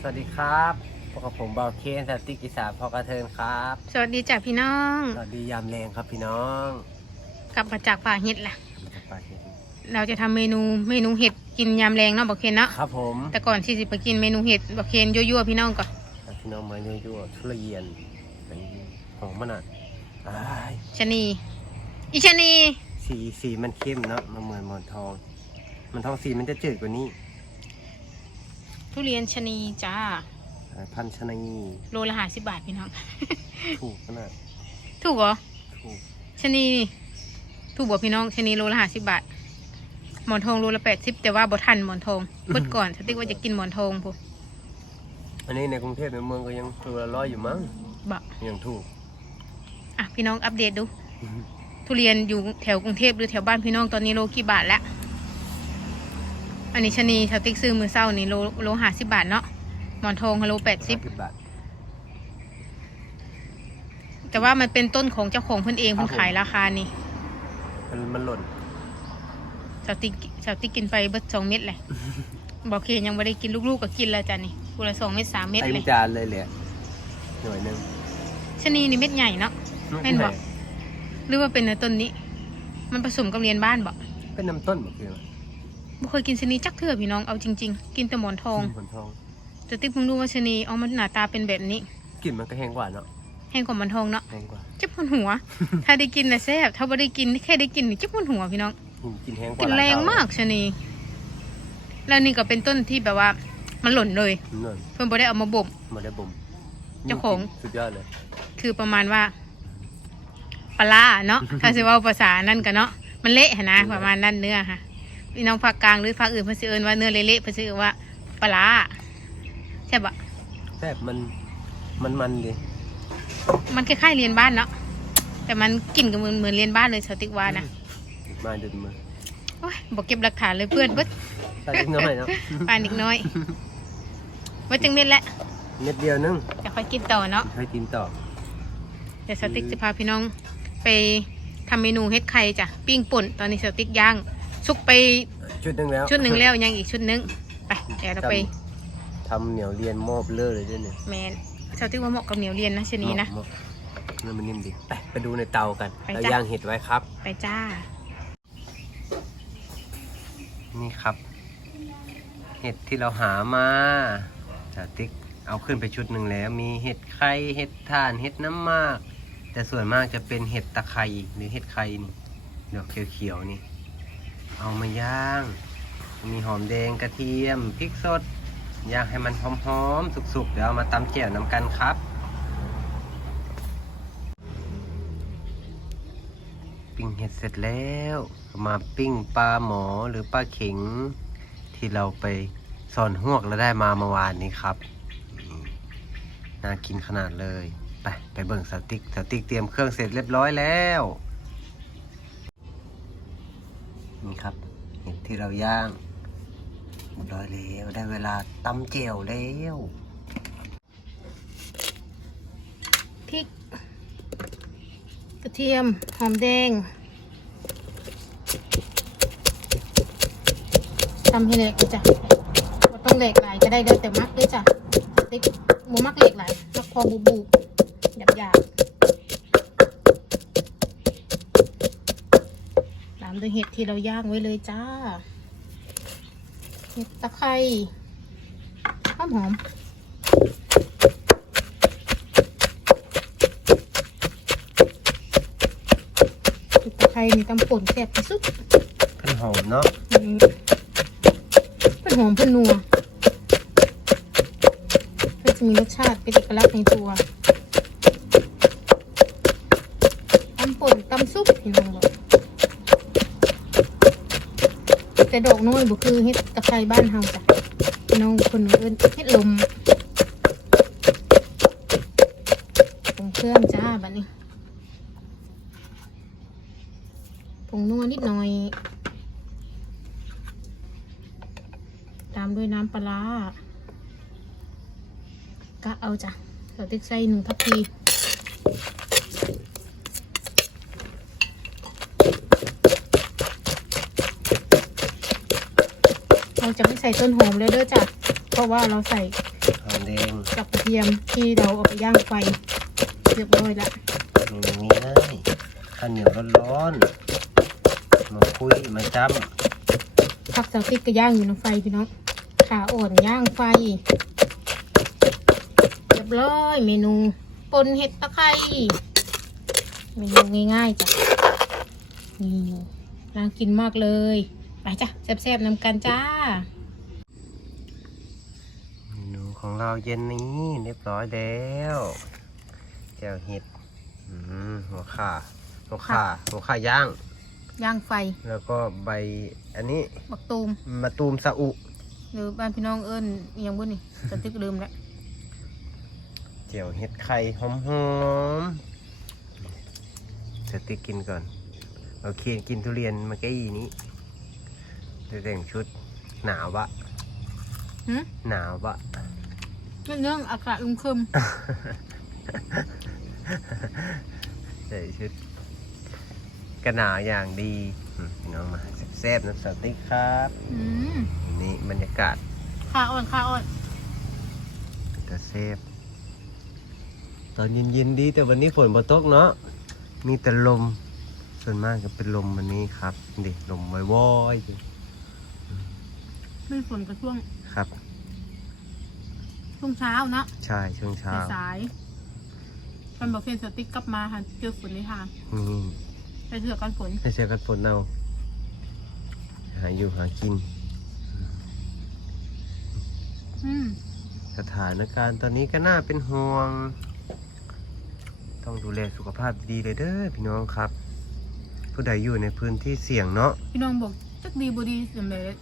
สวัสดีครับพบกับผมเบาเคนสติกอีสานพอกระเทินครับ สวัสดีจ้ะพี่น้อง สวัสดียามแรงครับพี่น้องกลับมาจากป่าเห็ดแหละมาจากปลาเคนเราจะทำเมนูเมนูเห็ดกินยามแรงเนาะบอกเคนเนาะครับผมแต่ก่อนที่จะไปกินเมนูเห็ดบอกเคนยั่วๆพี่น้องก่อนพี่น้องมายั่วๆทุเรียนไปหอมมันอะอ้ายชะนีอีชะนีสีสีมันเข้มเนาะมันเหมือนหมอนทองมันทองสีมันจะจืดกว่านี้ ทุเรียนชะนีจ้าอ่าพันธุ์ชะนีโลละห้าสิบบาทพี่น้อง ถูกขนาดถูกเหรอถูกชะนีนี่ถูกบ่พี่น้องชะนีโลละห้าสิบบาท หมอนทองโลละแปดสิบแต่ว่าบ่ทันหมอนทองเพิ่ก่อนสติ๊กว่าจะกินหมอนทองพูอันนี้ในกรุงเทพในเมืองก็ยังตัวละร้อยอยู่มั้งบะยังถูกอะพี่น้องอัปเดตดู ทุเรียนอยู่แถวกรุงเทพหรือแถวบ้านพี่น้องตอนนี้โลกี่บาทแล้ว อันนี้ชะนีสติ๊กซื้อมือเศร้านี่โลโลห้าสิบบาทเนาะหมอนทองโลแปดสิบ50บาท แต่ว่ามันเป็นต้นของเจ้าของเพิ่นเองเพิ่นขายราคานี่มันมันหล่นสติ๊กสติ๊กกินไปเบิดสองเม็ดเลย บอกเคยังไม่ได้กินลูกๆก็กินแล้วจ้ะนี่กูละสองเม็ดสามเม็ดเต็มเลยจานเลยแหละหน่วยหนึ่งชะนีนี่เม็ดใหญ่เนาะ แม่นบ่หรือว่าเป็นในต้นนี้ มันผสมกับเรียนบ้านบ่เป็นน้ำต้นบ่คือ บ่เคยกินชะนีจักเทื่อพี่น้องเอาจริง ๆ กินแต่หมอนทองผลทอง แต่ติ๊กเพิ่งรู้ว่าชะนีเอามันหน้าตาเป็นแบบนี้กลิ่นมันก็แห้งกว่าเนาะแห้งกว่าหมอนทองเนาะแห้งกว่าเจ็บปวดหัว ถ้าได้กินนะแซ่บถ้าไม่ได้กินแค่ได้กินนี่เจ็บปวดหัวพี่น้องอืมกลินแห้งกว่ากินแรงมากชะนีแล้วนี่ก็เป็นต้นที่แบบว่ามันหล่นเลยนั่นเพิ่นบ่ได้เอามาบ่มมาได้บ่มเจ้าของสุดยอดเลย คือประมาณว่าปลาร้าเนาะถ้าสิเว่าภาษานั่นก็เนาะมันเละหั้นนะประมาณนั้นเนื้อค่ะ พี่น้องภาคกลางหรือภาคอื่นเพิ่นสิเอิ้นว่าเนื้อเละๆเพิ่นสิเอิ้นว่าปลาร้าใช่ปะแซ่บมันมันมันดิมันคล้ายๆเรียนบ้านเนาะแต่มันกลิ่นก็เหมือนเหมือนเรียนบ้านเลยสติกว่านะมาเดินมือโอ้ยบอกเก็บหลักฐานเลยเพื่อนเบิดใส่เล็กน้อยเนาะปานอีกน้อยว่าจึงเม็ดแหละเม็ดเดียวนึงจะค่อยกินต่อเนาะให้กินต่อเดี๋ยวสติ๊กจะพาพี่น้องไปทำเมนูเฮ็ดไข่จ้ะปิ้งป่นตอนนี้สติ๊กย่าง ชุกไปชุดหนึงแล้วชุดหนึ่งแล้วยังอีกชุดหนึงไปเดี๋ยวเราไปทำเหนียวเรียนมอบเลอเลยด้วยเนี่ยแมนสติ๊กว่าเหมาะกับเหนียวเรียนนะชนี้นะมอบเนื้อมันนิ่มดิไปไปดูในเตากันไปเราจ้ะย่างเห็ดไว้ครับ ไปจ้า นี่ครับ เห็ดที่เราหามาจาติ๊กเอาขึ้นไปชุดหนึ่งแล้ว มีเห็ดไข่เห็ดถ่านเห็ดน้ำมาก แต่ส่วนมากจะเป็นเห็ดตะไคร้หรือเห็ดไข่นี่ดอกเขียวๆนี่ เอามาย่าง มีหอมแดงกระเทียมพริกสดย่างให้มันหอมๆสุกๆ เดี๋ยวเอามาตำแจ่วน้ำกันครับ ปิ้งเห็ดเสร็จแล้ว มาปิ้งปลาหมอหรือปลาเข็ง ที่เราไปสอนหวกแล้วได้มาเมื่อวานนี้ครับนี่น่ากินขนาดเลย ไป ไปเบิ่งสติ๊กสติ๊กเตรียมเครื่องเสร็จเรียบร้อยแล้ว นี่ครับ เห็ดที่เราย่างร้อยแล้วได้เวลาตำเจียวแล้วพริก กระเทียม หอมแดงทำให้เล็กเลยจ้ะบ่ต้องเล็กหลายก็ได้แล้วแต่มักด้วยจ้ะติ๊กหมูมักเล็กหลายมักพอบูบูหยาบหยาบ ๆตามด้วยเห็ดที่เราย่างไว้เลยจ้า เห็ดตะไคร้หอมหอมเห็ดตะไคร้นี่ตำป่นแซ่บที่สุดเพิ่นหอมเนาะอืมเพิ่นหอมเพิ่นนัวเพิ่นจะมีรสชาติเป็นเอกลักษณ์ในตัวตำป่นตำซุปพี่น้องบอกแต่ดอกน้อย บ่คือเห็ดตะไคร้บ้านเฮาจ้ะน้องคนเอิ้นเห็ดลมปรุงเครื่องจ้าบัดนี้ผงนัวนิดหน่อย ตามด้วยน้ำปลากะเอาจ้ะเดี๋ยวติ๊กใส่หนึ่งทัพพี เราจะไม่ใส่ต้นหอมเลยเด้อจ้ะเพราะว่าเราใส่หอมแดงกับกระเทียมที่เราเอาไปย่างไฟเรียบร้อยแล้วเมนูง่ายๆข้าวเหนียวร้อนๆมาคุยมาจ้ผักสติ๊กก็ย่างอยู่ในไฟพี่น้องขาอ่อนย่างไฟเรียบร้อยเมนูปนเห็ดตะไคร้เมนูง่ายๆจ้ะนี่น่ากินมากเลย ไปจ้ะแซ่บๆนำกันจ้าำเมนูของเราเย็นนี้เรียบร้อยแล้วแก้วเห็ดอืมหัวข่าหัวข่าหัวข่าย่าง ย่างไฟ แล้วก็ใบอันนี้บักตูมมะตูมซาอุหรือบ้านพี่น้องเอิญอิหยังบุนี่สติ๊กลืมแล้วเจียวเห็ดไข่หอมๆสติ๊กกินก่อนเอาเคียนกินทุเรียนเมื่อกี้นี้ ได้แต่งชุดหนาวบะหืม หนาวบะเรื่องอากาศอึมครึมใส่ชุดกระหนาวอย่างดีอืมพี่น้องมาแซ่บๆนะสติ๊กครับอืมนี่บรรยากาศขาอ่อนขาอ่อนจะแซ่บตอนเย็นๆดี แต่วันนี้ฝนบ่ตกเนาะมีแต่ลม ส่วนมากก็เป็นลมวันนี้ครับดิลมว่อยๆอยู่ ไม่ฝนก็ช่วงครับ ช่วงเช้าเนาะใช่ช่วงเช้าสายๆมันบอกเฟนสติ๊กกลับมาค่ะเจอฝนในทางนี่ไปเถื่อกันฝนให้เสียกันฝนเอาหาอยู่หากิน อืมสถานการณ์ตอนนี้ก็น่าเป็นห่วง ต้องดูแลสุขภาพดีเลยเด้อพี่น้องครับ ผู้ใดอยู่ในพื้นที่เสี่ยงเนาะพี่น้องบอกจักดีบดีสำเร็จ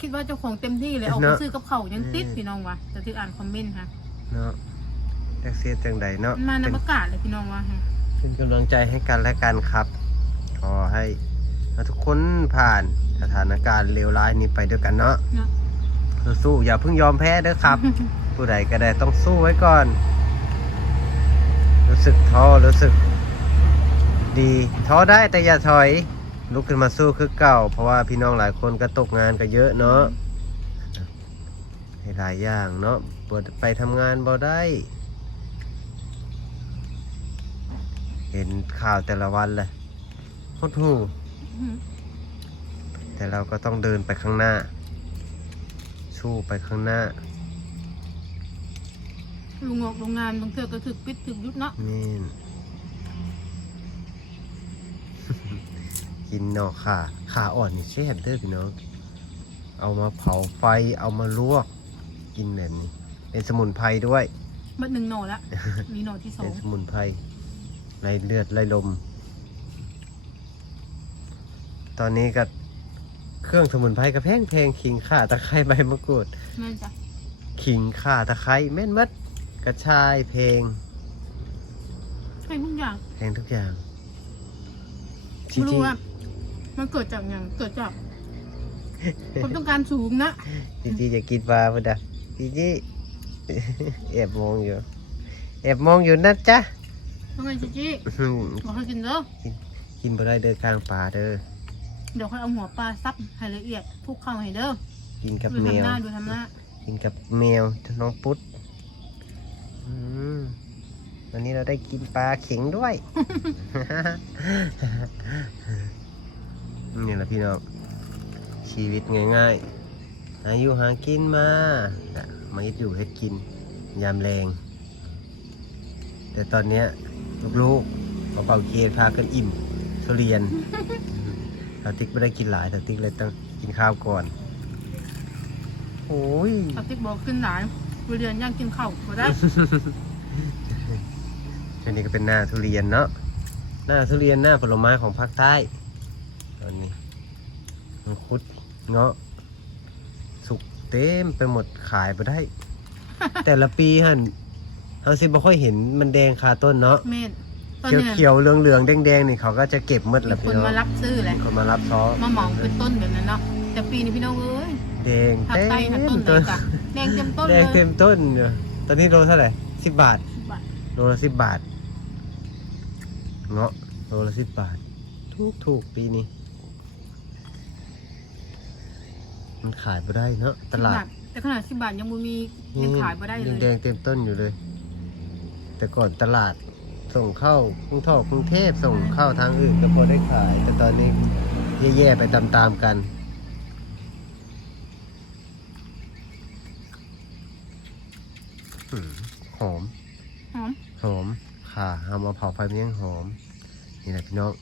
คิดว่าเจ้าของเต็มที่เลยออกเนไปอะซื้อกับเขาวยังติดอืมพี่น้องวะจะถืออ่านคอมเมนต์ค่ะเนาะแท็กซี่จังใดเนาะมันมาในประกาศเลยพี่น้องว่าฮะเป็นกำลังใจให้กันและกันครับ ขอให้ทุกคนผ่านสถานการณ์เลวร้ายนี้ไปด้วยกันเนาะเนาะสู้ๆอย่าเพิ่งยอมแพ้เด้อครับ ผู้ใดก็ได้ต้องสู้ไว้ก่อน รู้สึกท้อรู้สึก ดีท้อได้แต่อย่าถอย ลุกขึ้นมาสู้คือเก่า เพราะว่าพี่น้องหลายคนก็ตกงานก็เยอะเนาะให้หลายอย่างเนาะปวดไปทำงานบ่ได้ เห็นข่าวแต่ละวันเลยหดหูอืมแต่เราก็ต้องเดินไปข้างหน้า สู้ไปข้างหน้าโรงงอกโรงงานบางเถื่อก็ถึกปิดถึกยุดเนาะนี่น กินหนอกขาขาอ่อนนี่แซ่บเด้อพี่น้องเอามาเผาไฟเอามาลวก กินแบบนี้เป็นสมุนไพรด้วยมัดหนึ่งหน่อละ มีหน่อที่สอเป็งนสมุนไพรไล่เลือดไล่ลม ตอนนี้ก็เครื่องสมุนไพรก็แพงแพงๆขิงข่าตะไคร้ใบมะกรูดนั่นจ้ะขิงข่าตะไคร้แม่นมัด กระชายเพลงให้ทุกอย่าง แพงทุกอย่างไม่รู้ว่า มันเกิดจากอย่างเกิดจากคนต้องการสูงนะจีจีจะกินปลาปะดะจีจีแอบมองอยู่แอบมองอยู่นะจ๊ะต้องไงจีจีบอกให้กินเด้อกินบ่ได้เด้อกลางป่าเด้อเดี๋ยวค่อยเอาหัวปลาซับให้ละเอียดคลุกเข้าให้เด้อกินกับดูแมทำวหน้าดูทำหน้ากินกับแมวน้องปุ๊ดอืมวันนี้เราได้กินปลาเข็งด้วย นี่แหละพี่น้องชีวิตง่ายๆหาอยู่หากินมาน่ะมาเฮ็ดอยู่เฮ็ดกิน ยามแรง แต่ตอนเนี้ยลูกๆมาเป่าเกียร์พากันอิ่มทุเรียนสติ๊กไม่ได้กินหลายสติ๊กเลยต้องกินข้าวก่อน โอ้ยสติ๊กบอกขึ้นหลายทุเรียนย่างกินข้าวก็ได้อันนี้ก็เป็นหน้าทุเรียนเนาะหน้าทุเรียนหน้าผลไม้ของภาคใต้ต อนนี้มังคุดเงาะสุกเต็มไปหมดขายไปได้ แต่ละปีฮันเราสิบ่ค่อยเห็นมันแดงคาต้นเนาะเมนตอนเขียวเนี้ยเขียวๆเหลืองเหลืองๆแดงแดงๆนี่เขาก็จะเก็บหมดมีแล้วคพี่นน้องมารับซื้อแหละคนมารับซ้อมาเหมาเป็นต้นแบบนั้นเนาะแต่ปีนี้พี่น้องเอ้ยแดงผักเต็ไต้ผักต้นมเลต้ยนจ้ะแดงเต็มต้นแดเลงยเต็มต้นอยู่ตอนนี้โลเท่าไหร่สิบบาท บาทโลละสิบบาท เงาะโลละสิบบาท ถูกถูกปีนี้ มันขายไปได้เนาะตลาดสิบบทแต่ขนาดสิบบาทยังบ่มียังขายบ่ได้เลยังยแดงเต็มต้นอยู่เลย แต่ก่อนตลาดส่งเข้ากรุงเทพกรุงเทพส่งเข้าทางอื่นก็พอได้ขาย แต่ตอนนี้แย่ๆไปตามๆกันอืมหอม หอม หอม ค่ะเอามาเผาไฟเมี่ยงหอม นี่แหละพี่น้อง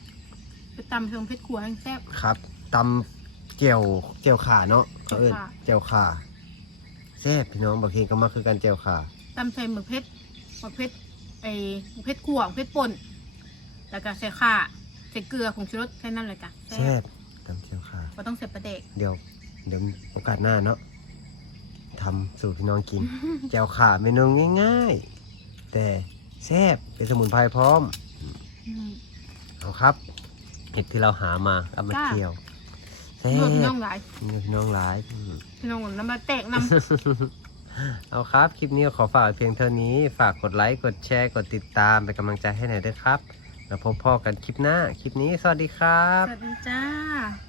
ไปตำเครื่องเพชรขัวให้แซ่บ ครับตำ เจียวเจียวขาเนาะเขาเอิ้นเจียวข่าเจียวขาแซ่บพี่น้องบางทีก็มาคือกันเจียวขาตำใส่หมึกเพชรหมึกเพชรไอ้หมึกเพชรขัวหมึกเพชรป่นแล้วก็ใส่ข่าใส่เกลือของชูรสแค่นั้นเลยจ้ะแซ่บตำเจียวขาก็ต้องใส่ปลาเด็กเดี๋ยว เดี๋ยวโอกาสหน้าเนาะทำสู่พี่น้องกินเจียวขาเมนูง่าย ๆ แต่แซ่บเป็นสมุนไพรพร้อมเอาครับ เห็ดที่เราหามาเอามาจ้าเจียว แซ่เลือกพี่น้บองหลายนี่พี่น้องหลายพี่น้องน้ำมาแตกน้ำเอาครับ คลิปนี้ขอฝากไว้เพียงเท่านี้ ฝากกดไลค์ กดแชร์ กดติดตามเป็นกำลังใจให้หน่อยด้วยครับ แล้วพบพ่อกันคลิปหน้า คลิปนี้สวัสดีครับ สวัสดีจ้า